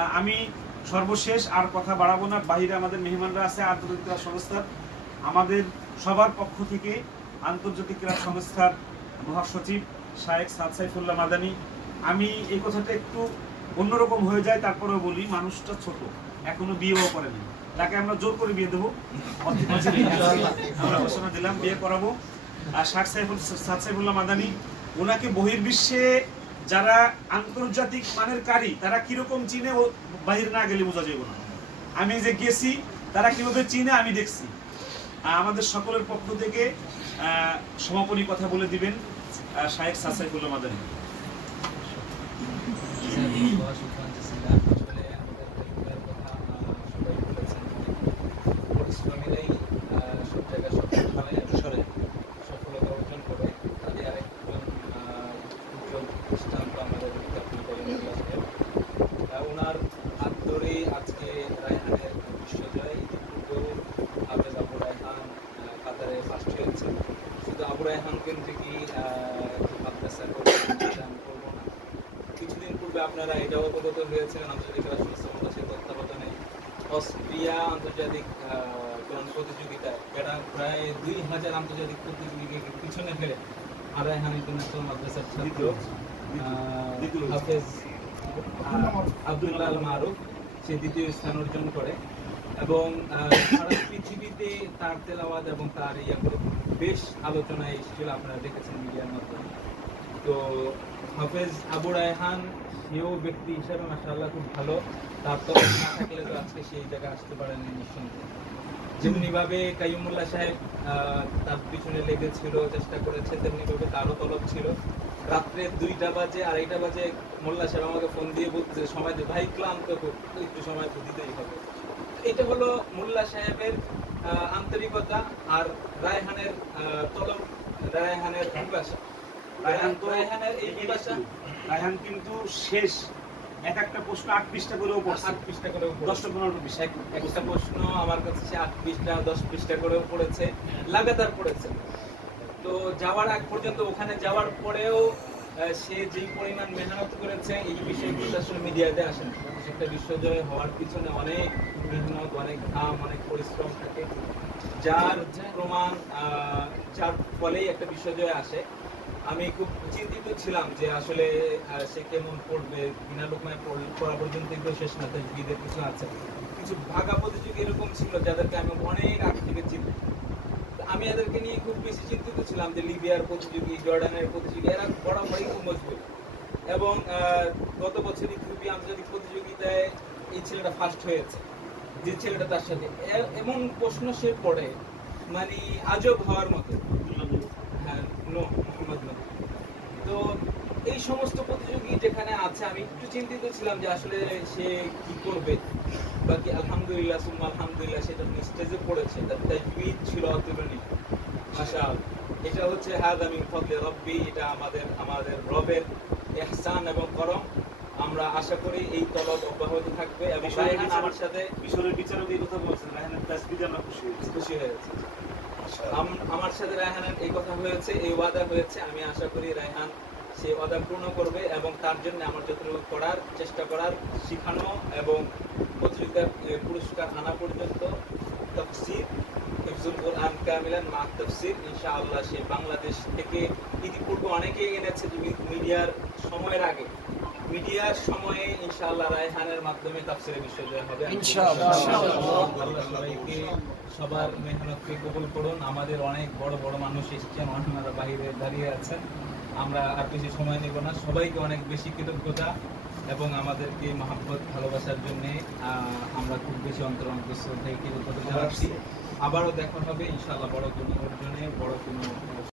আমি সর্বশেষ আর কথা বাড়াবো না। বাইরে আমাদের মেহমানরা আছে আন্তর্জাতিক ক্রীড়া সংস্থার, আমাদের সবার পক্ষ থেকে আন্তর্জাতিক ক্রীড়া সংস্থার মহাসচিব শায়েখ সাদ সাইফুল্লাহ মাদানী। আমি এই কথাটা একটু অন্যরকম হয়ে যায়, তারপরেও বলি, মানুষটা ছোট, এখনো বিয়েও করেনি, তাকে আমরা জোর করে বিয়ে দেবো, আমরা ঘোষণা দিলাম বিয়ে করাবো। আর শায়েখ সাদ সাইফুল্লাহ মাদানী, ওনাকে বহির্বিশ্বে যারা আন্তর্জাতিক মানের কারি তারা কিরকম চিনে, ও বাহির না গেলে বোঝা যাবে না। আমি যে গেছি তারা কিভাবে চিনে আমি দেখছি। আমাদের সকলের পক্ষ থেকে সমাপনী কথা বলে দিবেন শায়েখ সাদ সাইফুল্লাহ মাদানী। ওনার হাত ধরেই আজকে রায়হানের বিশ্বজয়। ইতিপূর্বেও হাফেজ আবু রায়হান কাতারে ফার্স্ট হয়েছে। শুধু আবু রায়হান কেন্দ্রিকই মাদ্রাসা আমি করবো না। কিছুদিন পূর্বে আপনারা এটাও অবগত হয়েছিলেন আন্তর্জাতিক ক্রীড়া সংস্থা বাংলাদেশের তত্ত্বাবধানে অস্ট্রিয়া আন্তর্জাতিক কোরআন প্রতিযোগিতায় এটা প্রায় 2000 আন্তর্জাতিক প্রতিযোগীকে পিছনে ফেলে আর রায়হান ইন্টারন্যাশনাল মাদ্রাসার ছাত্র হাফেজ আব্দুল্লাহ আল মারুফ সে দ্বিতীয় স্থান অর্জন করে এবং সারা পৃথিবীতে তার তেলাওয়াত এবং তার ইয়াগুলো বেশ আলোচনায় এসেছিল, আপনারা দেখেছেন মিডিয়ার মাধ্যমে। তো হাফেজ আবু রায়হান সেও ব্যক্তি হিসাবে মাশাআল্লাহ খুব ভালো, তার তো না থাকলে তো আজকে সেই জায়গায় আসতে পারেন নিঃসন্দেহে। যেমনিভাবে কাইয়ুমুল্লাহ সাহেব তার পিছনে লেগেছিল, চেষ্টা করেছে, তেমনিভাবে তারও তলব ছিল। রাত্রে 2টা বাজে 2:30 বাজে মোল্লা সাহেব আমাকে ফোন দিয়ে বলছে সময় দে ভাই, ক্লান্ত একটু সময় তো দিতেই হবে। এটা হলো মোল্লা সাহেবের আন্তরিকতা আর রায়হানের তলব, রায়হানের ভাষা। রায়হানের এই ভাষা, রায়হান কিন্তু শেষ একটা প্রশ্ন 8 পৃষ্ঠা করেও পড়ছে, 8 পৃষ্ঠা করেও 10-15 পৃষ্ঠা একটা প্রশ্ন আমার কাছে সে 8 পৃষ্ঠা 10 পৃষ্ঠা করেও পড়েছে, লাগাতার পড়েছে। তো যাওয়ার আগ পর্যন্ত, ওখানে যাওয়ার পরেও সে যেই পরিমাণ মেহনত করেছে এই বিষয়গুলো আসলে মিডিয়াতে আসে না। একটা বিশ্বজয় হওয়ার পিছনে অনেক মেহনত, অনেক ঘাম, অনেক পরিশ্রম থাকে, যার প্রমাণ, যার ফলেই একটা বিশ্বজয় আসে। আমি খুব চিন্তিত ছিলাম যে আসলে সে কেমন পড়বে, বিনা লোকমায় পড়া পর্যন্ত একটু শেষ না, তাই বিদের কিছু আছে, কিছু ভাগা প্রতিযোগী এরকম ছিল যাদেরকে আমি অনেক আগে থেকে চিনি। আমি এদেরকে নিয়ে খুব বেশি চিন্তিত ছিলাম যে লিবিয়ার প্রতিযোগী, জর্ডানের প্রতিযোগী, এরা বরাবরই খুব মজবুত। এবং গত বছর ইথিওপিয়া আন্তর্জাতিক প্রতিযোগিতায় এই ছেলেটা ফার্স্ট হয়েছে, যে ছেলেটা তার সাথে এমন প্রশ্ন সে পড়ে, মানে আজব হওয়ার মতো। হ্যাঁ, মোহাম্মদ নবী। তো এই সমস্ত প্রতিযোগী যেখানে আছে আমি একটু চিন্তিত ছিলাম যে আসলে সে কি করবে। বাকি আলহামদুলিল্লাহ সুম্মা আলহামদুলিল্লাহ সেটা স্টেজে পড়েছে, তার তাজবিদ ছিল অতুলনীয় মাশাআল্লাহ। এটা হচ্ছে হাযা মিন ফাদলি রাব্বি, এটা আমাদের রবের ইহসান এবং করম। আমরা আশা করি এই তলব অব্যাহত থাকবে। এবং রায়হান আমার সাথে মিশরের বিচারক এই কথা বলছেন, রায়হানের তাজবিদে আমরা খুশি হয়েছি। আমার সাথে রায়হানের এই কথা হয়েছে, এই ওয়াদা হয়েছে। আমি আশা করি রায়হান সেই ওয়াদা পূর্ণ করবে এবং তার জন্য আমার যতটুকু করার চেষ্টা করার, শিখানো এবং প্রতিযোগিতার পুরস্কার আনা পর্যন্ত তাফসীর, হিফজুল কোরআন কামিলান মা তাফসীর ইনশাআল্লাহ সে বাংলাদেশ থেকে ইতিপূর্বে অনেকেই এনেছে মিডিয়ার সময়ের আগে। মিডিয়ার সময়ে ইনশাআল্লাহ রায়হানের মাধ্যমে তাফসীরের বিশ্বজয় হবে ইনশাআল্লাহ। আল্লাহ সবাইকে সবার মেহনতকে কবুল করুন। আমাদের অনেক বড় বড় মানুষ এসেছেন, ওনারা বাইরে দাঁড়িয়ে আছেন, আমরা আর বেশি সময় নেব না। সবাইকে অনেক বেশি কৃতজ্ঞতা এবং আমাদেরকে মহব্বত ভালোবাসার জন্য আমরা খুব বেশি অন্তর শ্রদ্ধায় কৃতজ্ঞতা জানাচ্ছি। আবারও দেখা হবে ইনশাআল্লাহ বড় কোনো অর্জনে, বড় কোনো